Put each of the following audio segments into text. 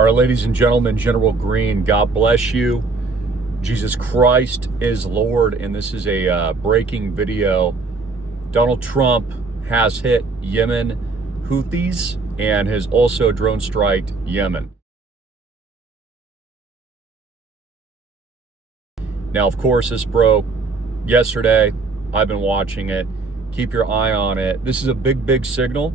All right, ladies and gentlemen, General Greene, God bless you. Jesus Christ is Lord, and this is a breaking video. Donald Trump has hit Yemen Houthis and has also drone striked Yemen. Now, of course, this broke yesterday. I've been watching it. Keep your eye on it. This is a big signal,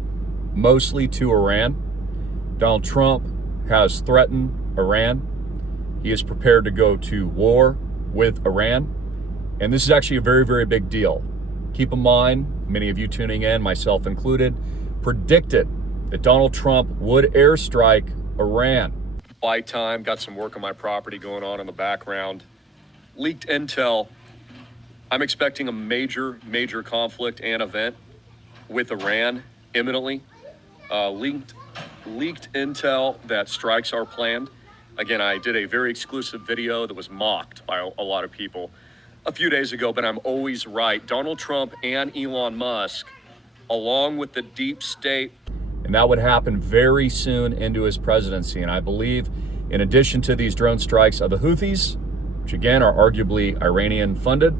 mostly to Iran. Donald Trump has threatened Iran. He is prepared to go to war with Iran. And this is actually a very big deal. Keep in mind, many of you tuning in, myself included, predicted that Donald Trump would airstrike Iran. By time, got some work on my property going on in the background. Leaked intel. I'm expecting a major conflict and event with Iran imminently. Leaked intel that strikes are planned. Again, I did a very exclusive video that was mocked by a lot of people a few days ago, but I'm always right. Donald Trump and Elon Musk, along with the deep state. And that would happen very soon into his presidency. And I believe, in addition to these drone strikes of the Houthis, which again are arguably Iranian funded,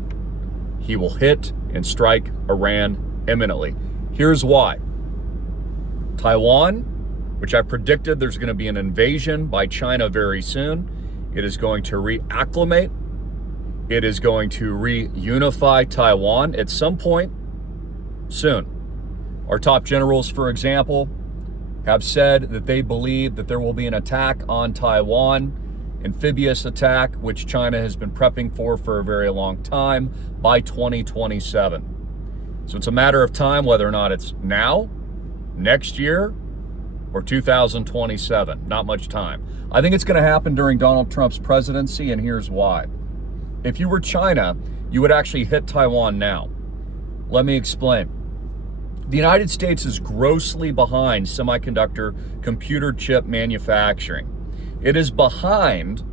he will hit and strike Iran imminently. Here's why. Taiwan, which I predicted there's going to be an invasion by China very soon. It is going to reacclimate. It is going to reunify Taiwan at some point soon. Our top generals, for example, have said that they believe that there will be an attack on Taiwan, amphibious attack, which China has been prepping for a very long time, by 2027. So it's a matter of time whether or not it's now, next year, or 2027. Not much time. I think it's going to happen during Donald Trump's presidency, and here's why. If you were China, you would actually hit Taiwan now. Let me explain. The United States is grossly behind semiconductor computer chip manufacturing. It is behind,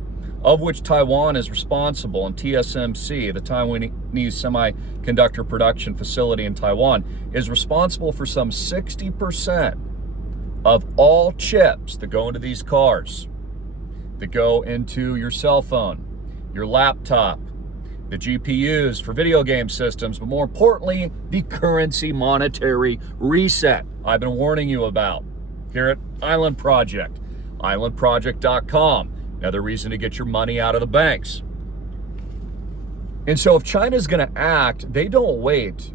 of which Taiwan is responsible, and TSMC, the Taiwanese semiconductor production facility in Taiwan, is responsible for some 60% of all chips that go into these cars, that go into your cell phone, your laptop, the GPUs for video game systems, but more importantly, the currency monetary reset I've been warning you about here at Island Project, islandproject.com. Another reason to get your money out of the banks. And so if China's going to act, they don't wait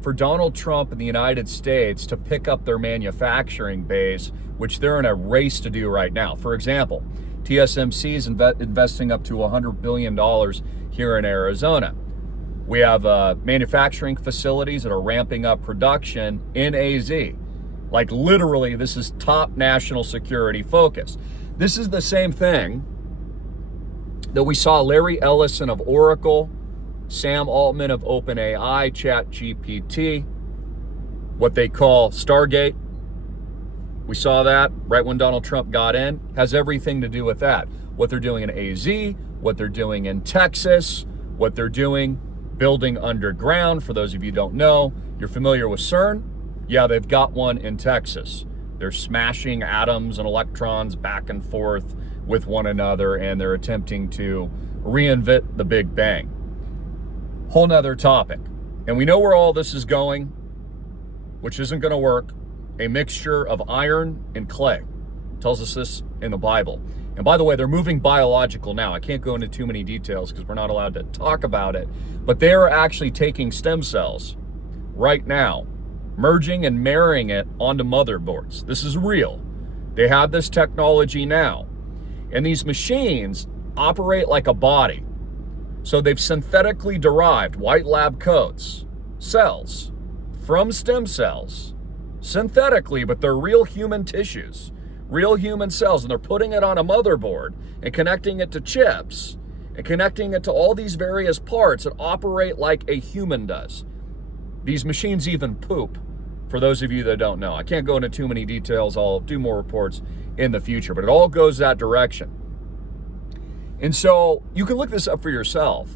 for Donald Trump and the United States to pick up their manufacturing base, which they're in a race to do right now. For example, TSMC is investing up to $100 billion here in Arizona. We have manufacturing facilities that are ramping up production in AZ. Like literally, this is top national security focus. This is the same thing that we saw Larry Ellison of Oracle, Sam Altman of OpenAI, ChatGPT, what they call Stargate. We saw that right when Donald Trump got in. Has everything to do with that. What they're doing in AZ, what they're doing in Texas, what they're doing building underground. For those of you who don't know, you're familiar with CERN? Yeah, they've got one in Texas. They're smashing atoms and electrons back and forth with one another, and they're attempting to reinvent the Big Bang. Whole nother topic. And we know where all this is going, which isn't going to work. A mixture of iron and clay. It tells us this in the Bible. And by the way, they're moving biological now. I can't go into too many details because we're not allowed to talk about it. But they are actually taking stem cells right now, merging and marrying it onto motherboards. This is real. They have this technology now. And these machines operate like a body. So they've synthetically derived white lab coats, cells, from stem cells, synthetically, but they're real human tissues, real human cells, and they're putting it on a motherboard and connecting it to chips and connecting it to all these various parts that operate like a human does. These machines even poop, for those of you that don't know. I can't go into too many details. I'll do more reports in the future, but it all goes that direction. And so you can look this up for yourself.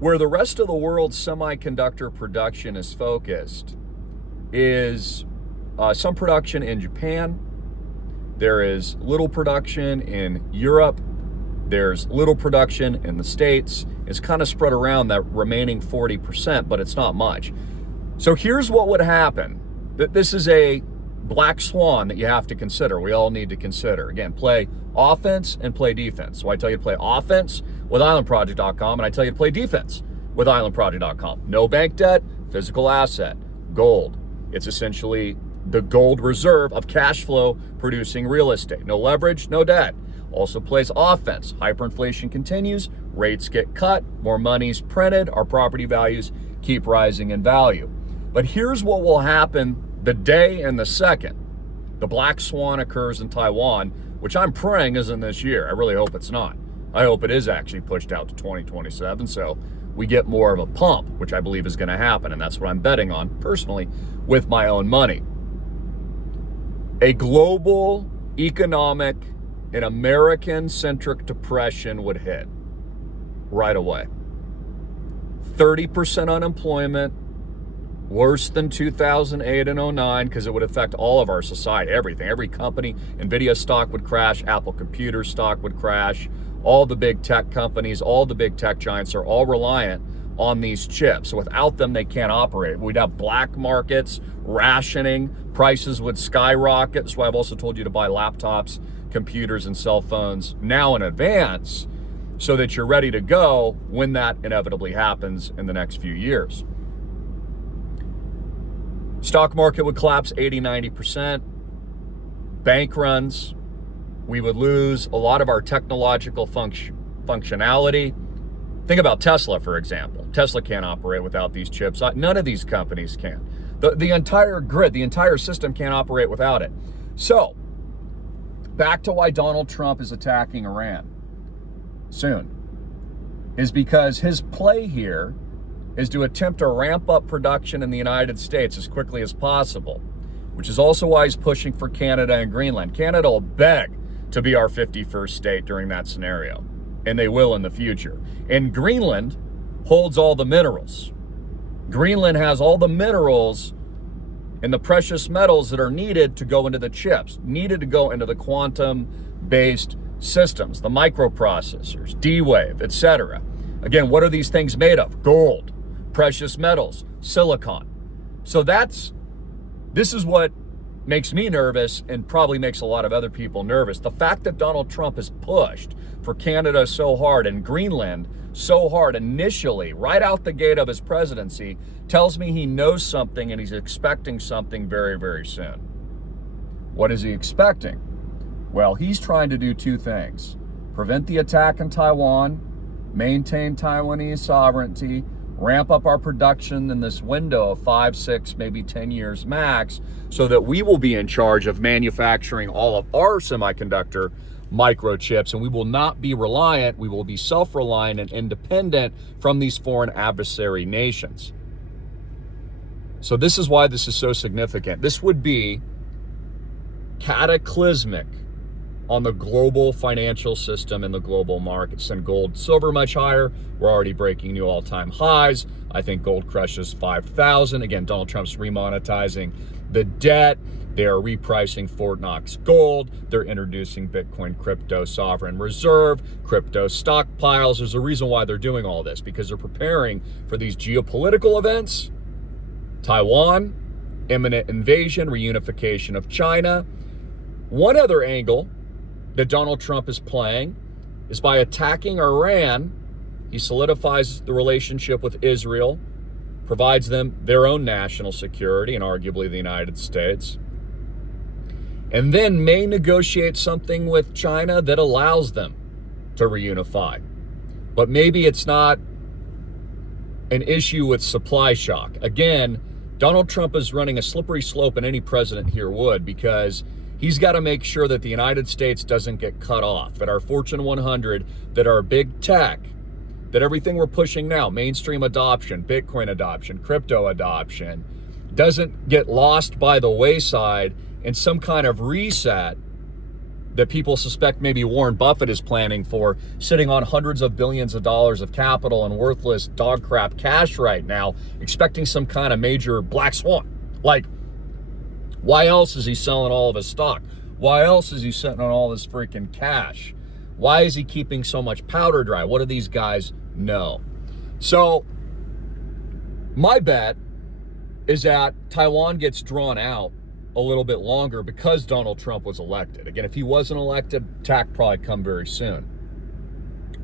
Where the rest of the world's semiconductor production is focused is some production in Japan, There is little production in Europe. There's little production in the States. It's kind of spread around that remaining 40%, but it's not much. So here's what would happen. This is a black swan that you have to consider. We all need to consider. Again, play offense and play defense. So I tell you to play offense with islandproject.com, and I tell you to play defense with islandproject.com. No bank debt, physical asset, gold. It's essentially the gold reserve of cash flow producing real estate. No leverage, no debt. Also plays offense. Hyperinflation continues, rates get cut, more money's printed, our property values keep rising in value. But here's what will happen the day and the second the black swan occurs in Taiwan, which I'm praying isn't this year. I really hope it's not. I hope it is actually pushed out to 2027, so we get more of a pump, which I believe is going to happen, and that's what I'm betting on personally with my own money. A global economic and American-centric depression would hit right away. 30% unemployment, worse than 2008 and 09, because it would affect all of our society, everything. Every company, NVIDIA stock would crash, Apple Computer stock would crash. All the big tech companies, all the big tech giants are all reliant on these chips. So without them, they can't operate. We'd have black markets, rationing, prices would skyrocket. That's why I've also told you to buy laptops, computers, and cell phones now in advance so that you're ready to go when that inevitably happens in the next few years. Stock market would collapse 80, 90%. Bank runs. We would lose a lot of our technological functionality. Think about Tesla, for example. Tesla can't operate without these chips. None of these companies can. The entire grid, the entire system can't operate without it. So, back to why Donald Trump is attacking Iran soon, is because his play here is to attempt to ramp up production in the United States as quickly as possible, which is also why he's pushing for Canada and Greenland. Canada will beg to be our 51st state during that scenario, and they will in the future. And Greenland holds all the minerals. Greenland has all the minerals and the precious metals that are needed to go into the chips, needed to go into the quantum-based systems, the microprocessors, D-Wave, etc. Again, what are these things made of? Gold, precious metals, silicon. So this is what makes me nervous and probably makes a lot of other people nervous. The fact that Donald Trump has pushed for Canada so hard and Greenland so hard initially, right out the gate of his presidency, tells me he knows something and he's expecting something very, very soon. What is he expecting? Well, he's trying to do two things: prevent the attack in Taiwan, maintain Taiwanese sovereignty, ramp up our production in this window of 5, 6, maybe 10 years max, so that we will be in charge of manufacturing all of our semiconductor microchips, and we will not be reliant, we will be self-reliant and independent from these foreign adversary nations. So this is why this is so significant. This would be cataclysmic on the global financial system and the global markets. And gold, silver much higher. We're already breaking new all-time highs. I think gold crushes 5,000. Again, Donald Trump's remonetizing the debt. They are repricing Fort Knox gold. They're introducing Bitcoin crypto sovereign reserve, crypto stockpiles. There's a reason why they're doing all this, because they're preparing for these geopolitical events. Taiwan, imminent invasion, reunification of China. One other angle that Donald Trump is playing is by attacking Iran, he solidifies the relationship with Israel, provides them their own national security and arguably the United States, and then may negotiate something with China that allows them to reunify. But maybe it's not an issue with supply shock. Again, Donald Trump is running a slippery slope, and any president here would, because he's got to make sure that the United States doesn't get cut off, that our Fortune 100, that our big tech, that everything we're pushing now, mainstream adoption, Bitcoin adoption, crypto adoption, doesn't get lost by the wayside in some kind of reset that people suspect maybe Warren Buffett is planning for, sitting on hundreds of billions of dollars of capital and worthless dog crap cash right now, expecting some kind of major black swan. Like, why else is he selling all of his stock? Why else is he sitting on all this freaking cash? Why is he keeping so much powder dry? What do these guys know? So my bet is that Taiwan gets drawn out a little bit longer because Donald Trump was elected. Again, if he wasn't elected, attack probably come very soon,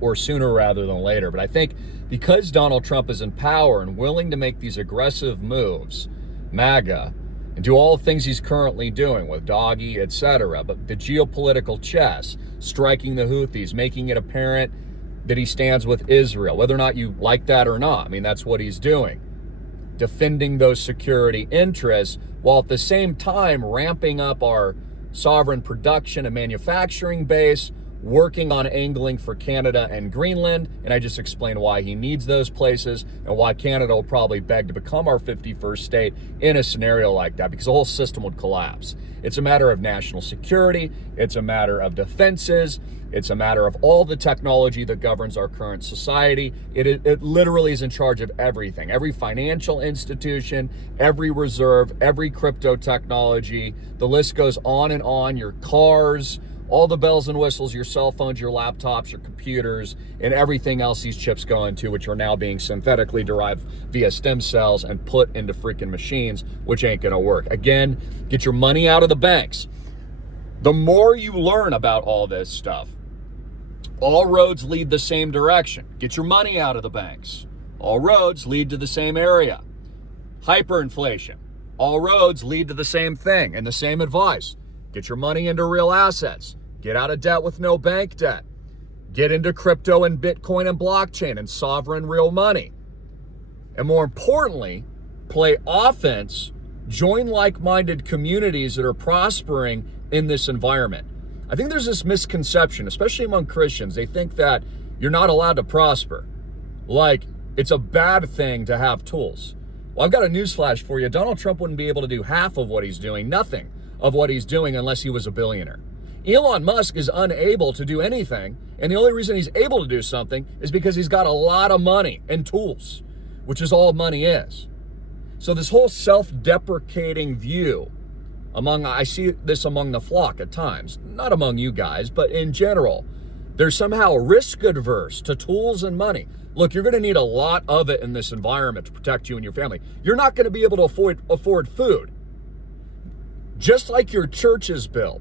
or sooner rather than later. But I think because Donald Trump is in power and willing to make these aggressive moves, MAGA, and do all the things he's currently doing with Doggy, etc., but the geopolitical chess, striking the Houthis, making it apparent that he stands with Israel, whether or not you like that or not. I mean, that's what he's doing. Defending those security interests while at the same time ramping up our sovereign production and manufacturing base, working on angling for Canada and Greenland. And I just explained why he needs those places and why Canada will probably beg to become our 51st state in a scenario like that, because the whole system would collapse. It's a matter of national security. It's a matter of defenses. It's a matter of all the technology that governs our current society. It literally is in charge of everything. Every financial institution, every reserve, every crypto technology. The list goes on and on. Your cars, all the bells and whistles, your cell phones, your laptops, your computers, and everything else these chips go into, which are now being synthetically derived via stem cells and put into freaking machines, which ain't gonna work. Again, get your money out of the banks. The more you learn about all this stuff, all roads lead the same direction. Get your money out of the banks. All roads lead to the same area. Hyperinflation. All roads lead to the same thing and the same advice. Get your money into real assets. Get out of debt with no bank debt. Get into crypto and Bitcoin and blockchain and sovereign real money. And more importantly, play offense. Join like-minded communities that are prospering in this environment. I think there's this misconception, especially among Christians. They think that you're not allowed to prosper. Like, it's a bad thing to have tools. Well, I've got a newsflash for you. Donald Trump wouldn't be able to do half of what he's doing, nothing of what he's doing, unless he was a billionaire. Elon Musk is unable to do anything, and the only reason he's able to do something is because he's got a lot of money and tools, which is all money is. So this whole self-deprecating view I see this among the flock at times, not among you guys, but in general, they're somehow risk adverse to tools and money. Look, you're going to need a lot of it in this environment to protect you and your family. You're not going to be able to afford food. Just like your church is built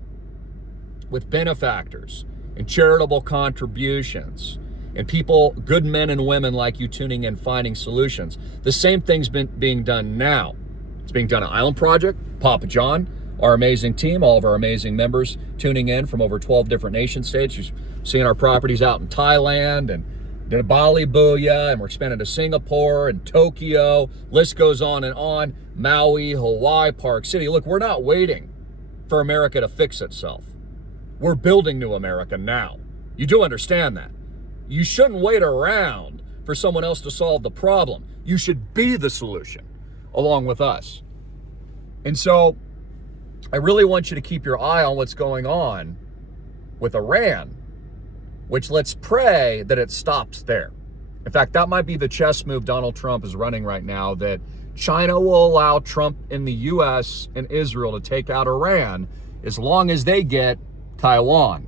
with benefactors and charitable contributions and people, good men and women like you tuning in, finding solutions. The same thing's being done now. It's being done at Island Project, Papa John, our amazing team, all of our amazing members tuning in from over 12 different nation states. You're seeing our properties out in Thailand and Bali, Booyah, and we're expanding to Singapore and Tokyo. List goes on and on. Maui, Hawaii, Park City. Look, we're not waiting for America to fix itself. We're building new America now. You do understand that. You shouldn't wait around for someone else to solve the problem. You should be the solution along with us. And so I really want you to keep your eye on what's going on with Iran, which let's pray that it stops there. In fact, that might be the chess move Donald Trump is running right now, that China will allow Trump in the U.S. and Israel to take out Iran as long as they get Taiwan.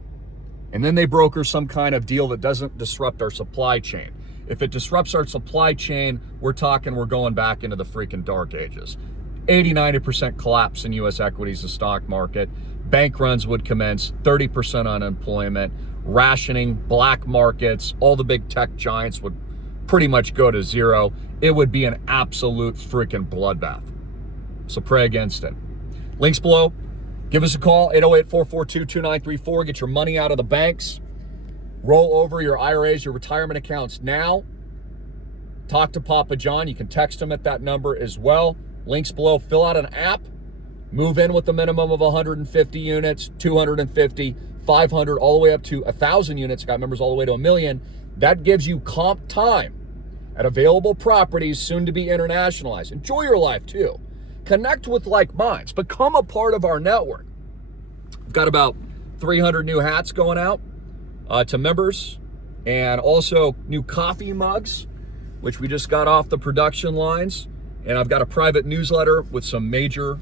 And then they broker some kind of deal that doesn't disrupt our supply chain. If it disrupts our supply chain, we're going back into the freaking dark ages. 80-90% collapse in U.S. equities, the stock market. Bank runs would commence, 30% unemployment, rationing, black markets, all the big tech giants would pretty much go to zero. It would be an absolute freaking bloodbath. So pray against it. Links below. Give us a call, 808-442-2934. Get your money out of the banks. Roll over your IRAs, your retirement accounts now. Talk to Papa John. You can text him at that number as well. Links below. Fill out an app. Move in with a minimum of 150 units, 250, 500, all the way up to 1,000 units. Got members all the way to 1 million. That gives you comp time at available properties soon to be internationalized. Enjoy your life too. Connect with like minds. Become a part of our network. We've got about 300 new hats going out to members, and also new coffee mugs, which we just got off the production lines. And I've got a private newsletter with some major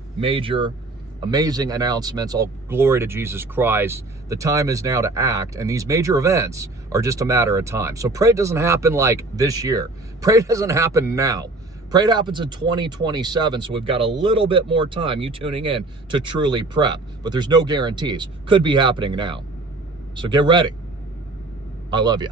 amazing announcements. All glory to Jesus Christ. The time is now to act, and these major events are just a matter of time. So pray it doesn't happen like this year. Pray it doesn't happen now. Pray it happens in 2027, so we've got a little bit more time, you tuning in, to truly prep. But there's no guarantees. Could be happening now. So get ready. I love you.